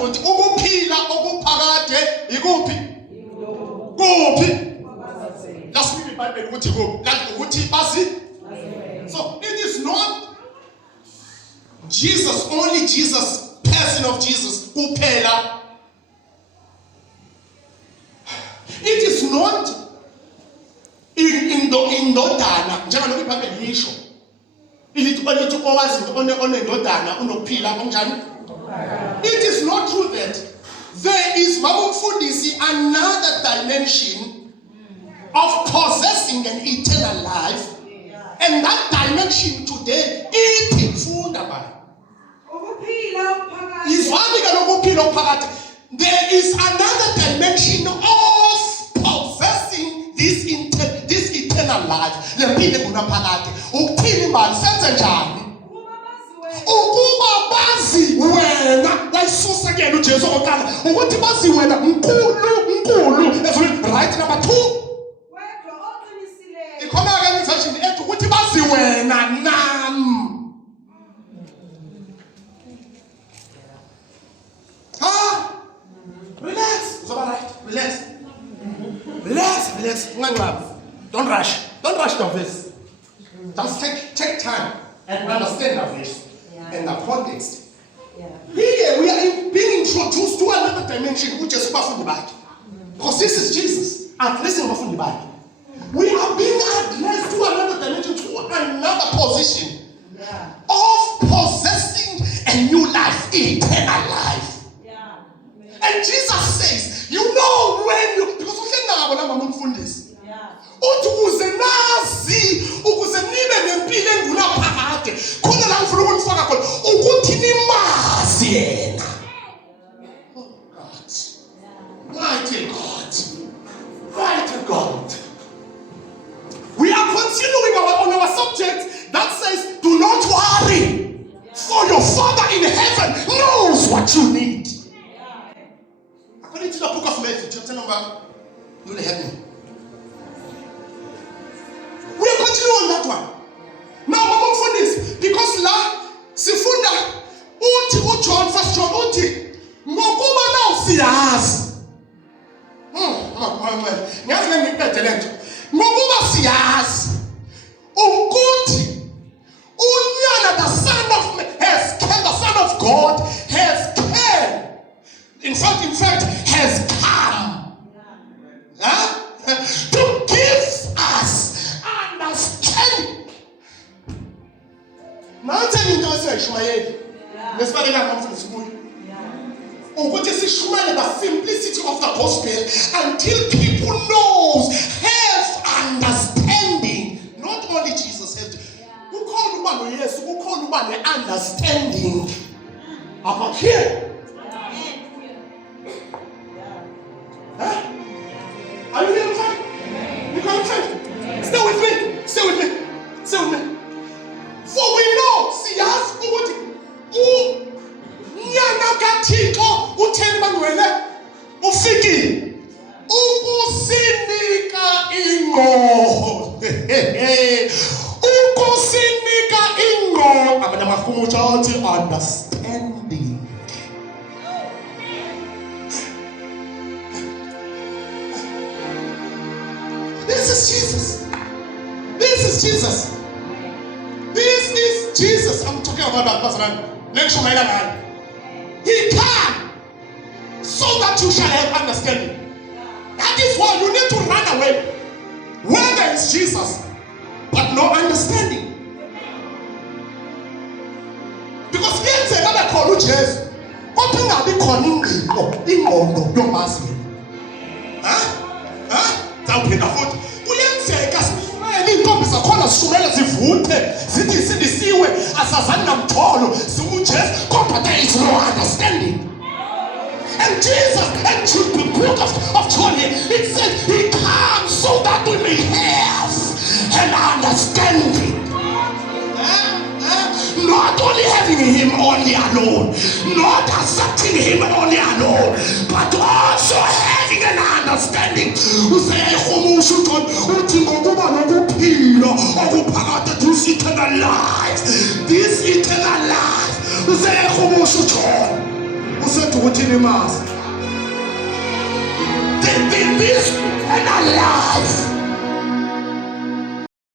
ukuthi ukuphila okuphakade ikuphi? Kuphi? Last week iBhayibheli ukuthi kuphi? Ukuthi bazi. So it is not Jesus, only Jesus, person of Jesus kuphela. It is not indodana njengalokho iBhayibheli lisho. Ilithi owazi onendodana unokuphila kanjani? It is not true that there is another dimension of possessing an eternal life, and that dimension today there is another dimension of possessing this eternal life. Ukuba bazi wena wayisusa ke uJesu oqala ukuthi bazi wena nkulu right number 2 wedwa oqinisile ikhona ke version ethi ukuthi bazi wena nam relax zoba right relax unganqabi don't rush the verse, just take time and understand the verse and the context. Here we are being introduced to another dimension, which is bafundi bakhe. Because this is Jesus. Addressing bafundi bakhe. We are being addressed to another dimension, to another position of possessing a new life, eternal life. And Jesus says, you know when you, because we say now, when I'm this. Ukuze nibe nempilo engula phakade khona la ngifuna ukunifaka khona ukuthi nimazi yena. Mighty God. We are continuing on our subject that says, do not worry, for your Father in heaven knows what you need. According to the book of Matthew, chapter number, you will help me. We are continuing on that one. Now, Mama, for this, because la sifunda uthi uJohn 1 John uthi ngokuba na usiyazi. Ngiyazi ngibhedele nje. Ngokuba siyazi ukuthi unyana the son of God has come. In fact has come. To give us understanding. Nansi into esiyishumayeli. Lesibale la mfundisi kuyo. Ukuthi sishumele the simplicity of the gospel until people have understanding. Not only Jesus has. Kukhona uba noYesu, kukhona uba ne-understanding. About here. Are you hearing me? You can't try. Stay with me. For we know, siyazi ukuthi unyana kaThixo utheni bangwele ufikile ukusinika ingqondo abantu abafuna ukuthi understanding. This is Jesus. I'm talking about that person. He came so that you shall have understanding. That is why you need to run away where there is Jesus but no understanding. Because if they never call you Jesus, what do you be calling ingqondo yomazi? Zawuphela futhi kuyenzeka sifumele intombi zakhona zishumele zivuthe zithi sidisiwe asazani namtholo simuJesu kodwa there is no understanding. And Jesus, and the book of John here, it says he comes so that we may have an understanding. Not only having him only alone, not accepting him only alone, but also having an understanding. This eternal life. usethi ukuthini mazi? This and I love